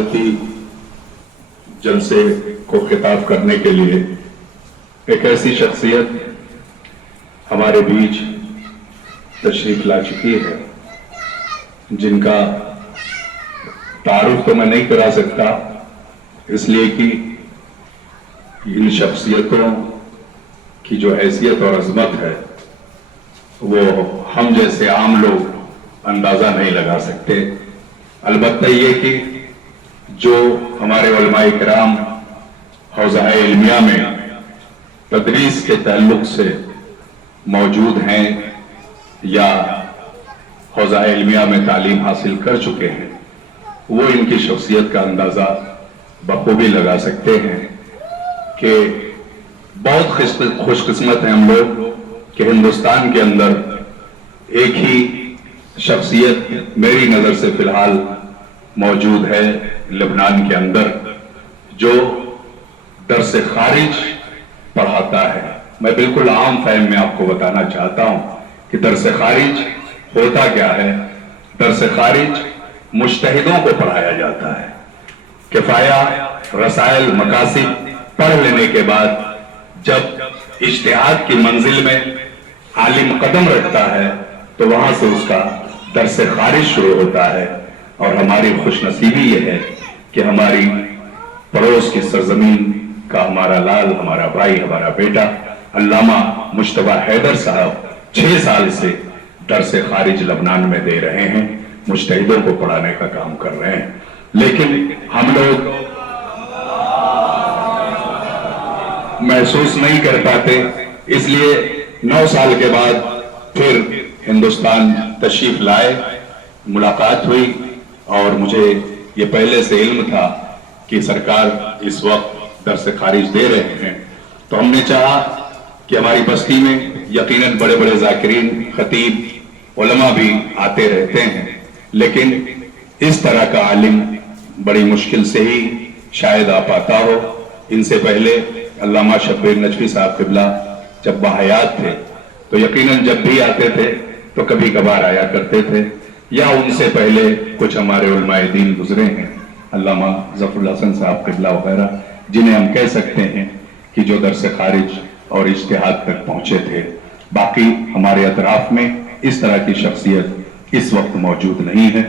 تعزیتی جلسے کو خطاب کرنے کے لیے ایک ایسی شخصیت ہمارے بیچ تشریف لا چکی ہے جن کا تعارف تو میں نہیں کرا سکتا، اس لیے کہ ان شخصیتوں کی جو حیثیت اور عظمت ہے وہ ہم جیسے عام لوگ اندازہ نہیں لگا سکتے۔ البتہ یہ کہ جو ہمارے علماء کرام حوزہ علمیہ میں تدریس کے تعلق سے موجود ہیں یا حوزہ علمیہ میں تعلیم حاصل کر چکے ہیں، وہ ان کی شخصیت کا اندازہ بخوبی لگا سکتے ہیں کہ بہت خوش قسمت ہیں ہم لوگ کہ ہندوستان کے اندر ایک ہی شخصیت میری نظر سے فی الحال موجود ہے لبنان کے اندر جو درس خارج پڑھاتا ہے۔ میں بالکل عام فہم میں آپ کو بتانا چاہتا ہوں کہ درس خارج ہوتا کیا ہے۔ درس خارج مجتہدوں کو پڑھایا جاتا ہے۔ کفایہ، رسائل، مقاصد پڑھ لینے کے بعد جب اجتہاد کی منزل میں عالم قدم رکھتا ہے تو وہاں سے اس کا درس خارج شروع ہوتا ہے۔ اور ہماری خوش نصیبی یہ ہے کہ ہماری پڑوس کی سرزمین کا ہمارا لال، ہمارا بھائی، ہمارا بیٹا علامہ مجتبیٰ حیدر صاحب 6 سال سے درس خارج لبنان میں دے رہے ہیں، مجتہدوں کو پڑھانے کا کام کر رہے ہیں۔ لیکن ہم لوگ محسوس نہیں کر پاتے، اس لیے 9 سال کے بعد پھر ہندوستان تشریف لائے، ملاقات ہوئی اور مجھے یہ پہلے سے علم تھا کہ سرکار اس وقت درس خارج دے رہے ہیں، تو ہم نے چاہا کہ ہماری بستی میں یقیناً بڑے بڑے ذاکرین، خطیب، علماء بھی آتے رہتے ہیں، لیکن اس طرح کا عالم بڑی مشکل سے ہی شاید آ پاتا ہو۔ ان سے پہلے علامہ شبیر نجفی صاحب قبلہ جب باحیات تھے تو یقیناً جب بھی آتے تھے تو کبھی کبھار آیا کرتے تھے، یا ان سے پہلے کچھ ہمارے علماء دین گزرے ہیں، علامہ ظفر الحسن صاحب قبلہ وغیرہ، جنہیں ہم کہہ سکتے ہیں کہ جو درس خارج اور اجتہاد تک پہنچے تھے۔ باقی ہمارے اطراف میں اس طرح کی شخصیت اس وقت موجود نہیں ہے۔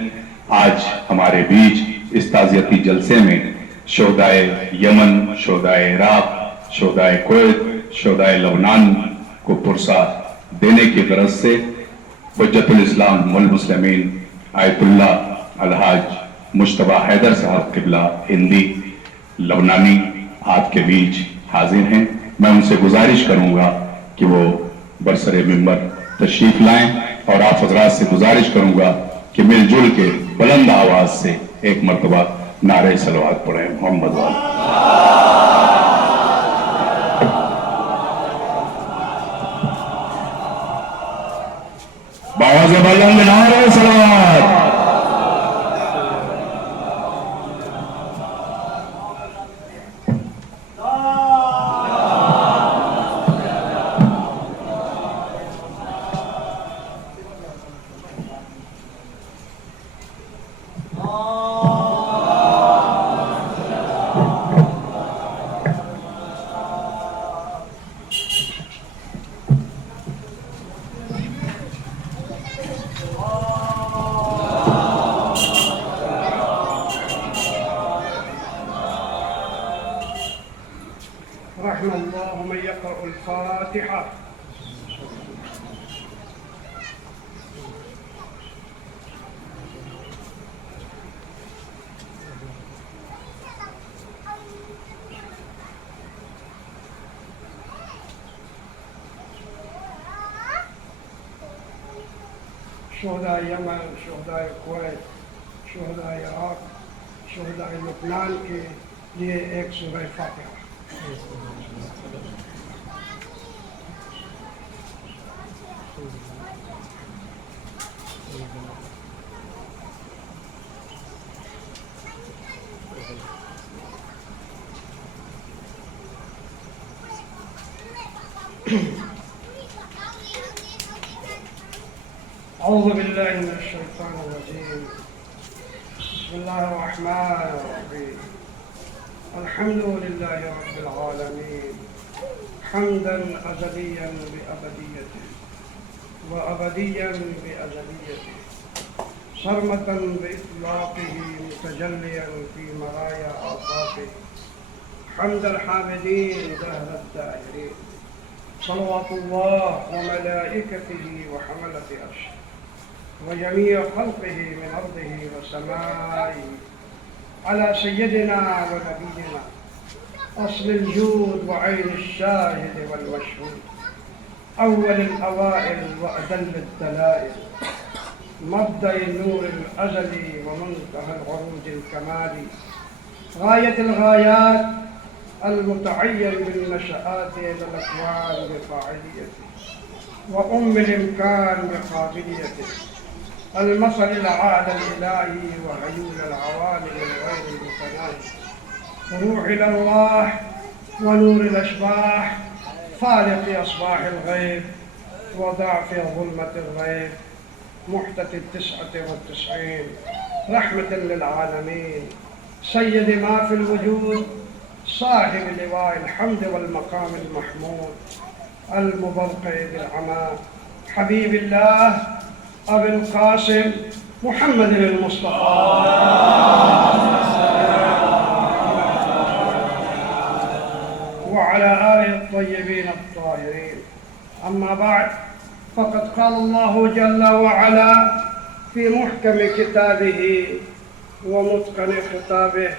آج ہمارے بیچ اس تعزیتی جلسے میں شہدائے یمن، شہدائے عراق، شہدائے کویت، شہدائے لبنان کو پرسہ دینے کی غرض سے حجت الاسلام والمسلمین آیت اللہ الحاج مجتبیٰ حیدر صاحب قبلہ ہندی لبنانی آپ کے بیچ حاضر ہیں۔ میں ان سے گزارش کروں گا کہ وہ برسر ممبر تشریف لائیں، اور آپ حضرات سے گزارش کروں گا کہ مل جل کے بلند آواز سے ایک مرتبہ نعرہ صلوات پڑھیں۔ محمد والے باواز بلند نعرہ صلوات۔ رحم الله من يقرأ الفاتحة. شہداء یمن، شہداء کویت، شہداء عراق، شہداء لبنان کے لیے ایک سورہ فاتحہ۔ اعوذ باللہ من الشیطان الرجیم، بسم اللہ الرحمن الرحمن الرحيم الحمد لله رب العالمين حمدا أزليا بأبديته وأبديا بأزليته صرمة بإطلاقه متجليا في مرايا آفاقه حمد الحامدين دهر الدائرين صلوات الله وملائكته وحملة عرشه وجميع خلقه من أرضه وسمائه على سيدنا ونبينا أصل الجود وعين الشاهد والمشهود أول الأوائل وأدل الدلائل مبدأ النور الأزلي ومنتهى العروج الكمالي غاية الغايات المتعين بالنشآت إلى الأكوان بفاعليته وأم الإمكان بقابليته المثل الأعلى الإلهي وهيول العوالم الغير المتناهي روح الأرواح ونور الأشباح فالق أصباح الغيب وضعف ظلمة الغيب محتة 99 رحمة للعالمين سيد ما في الوجود صاحب لواء الحمد والمقام المحمود المبرقع بالعمى حبيب الله أبي القاسم محمد المصطفى وعلى آله الطيبين الطاهرين أما بعد فقد قال الله جل وعلا في محكم كتابه ومتقن خطابه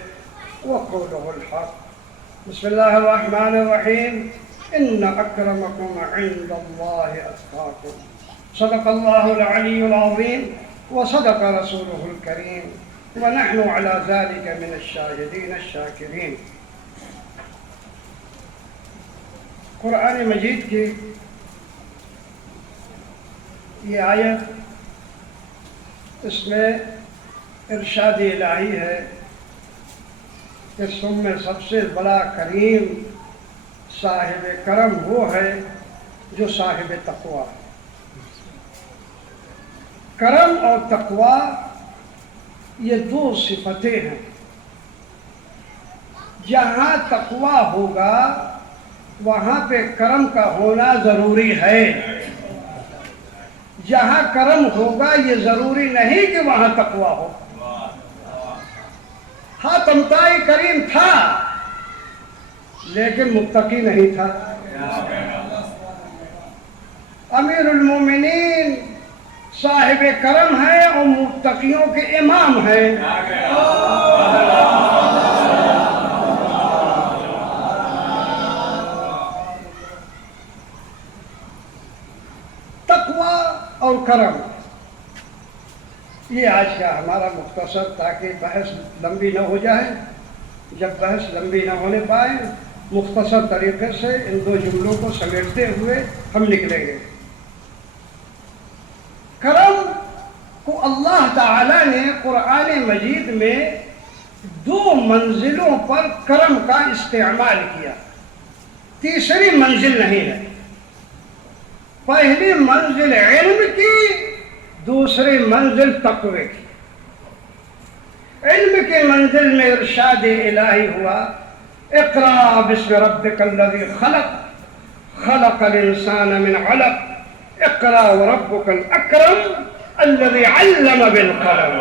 وقوله الحق بسم الله الرحمن الرحيم إن أكرمكم عند الله أتقاكم صدق الله العلي العظيم وصدق رسوله الكريم ونحن على ذلك من الشاهدين الشاكرين قرآن مجید کی یہ آیت اس میں ارشاد الہی ہے کہ تم میں سب سے بڑا کریم صاحب کرم وہ ہے جو صاحب تقویٰ ہے. کرم اور تقویٰ یہ دو صفتیں ہیں. جہاں تقویٰ ہوگا وہاں پہ کرم کا ہونا ضروری ہے. جہاں کرم ہوگا یہ ضروری نہیں کہ وہاں تقویٰ ہو. ہاں تمتائی کریم تھا لیکن متقی نہیں تھا. امیر المومنین صاحب کرم ہے اور متقیوں کے امام ہیں. تقویٰ اور کرم یہ آج کا ہمارا مختصر تاکہ بحث لمبی نہ ہو جائے. جب بحث لمبی نہ ہونے پائے مختصر طریقے سے ان دو جملوں کو سمیٹتے ہوئے ہم نکلیں گے. کرم کو اللہ تعالی نے قرآن مجید میں دو منزلوں پر کرم کا استعمال کیا. تیسری منزل نہیں ہے. پہلی منزل علم کی دوسری منزل تقوی کی. علم کی منزل میں ارشاد الہی ہوا اقرأ باسم ربک الذی خلق خلق الانسان من علق اقرأ وربک الاکرم الذی علم بالقلم.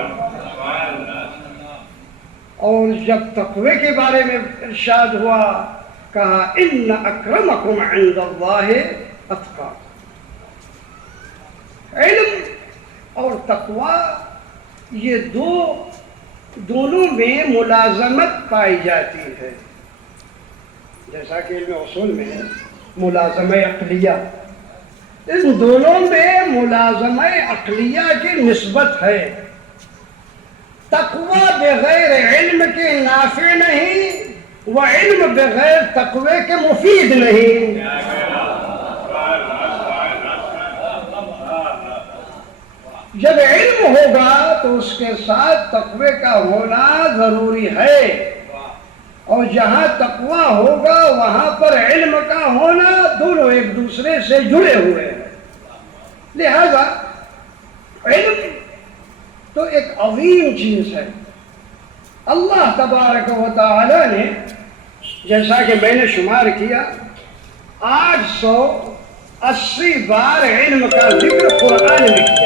اور جب تقوی کے بارے میں ارشاد ہوا کہا ان اکرمکم عند اللہ اتقاکم. علم اور تقوی یہ دونوں میں ملازمت پائی جاتی ہے. جیسا کہ علم اصول میں ملازمہ عقلیہ، ان دونوں میں ملازمہ عقلیہ کی نسبت ہے. تقوی بغیر علم کے نافع نہیں وعلم بغیر تقوی کے مفید نہیں. جب علم ہوگا تو اس کے ساتھ تقوی کا ہونا ضروری ہے اور جہاں تقوی ہوگا وہاں پر علم کا ہونا دونوں ایک دوسرے سے جڑے ہوئے ہیں. لہذا علم تو ایک عظیم چیز ہے. اللہ تبارک و تعالی نے جیسا کہ میں نے شمار کیا 880 بار علم کا ذکر قرآن میں کیا.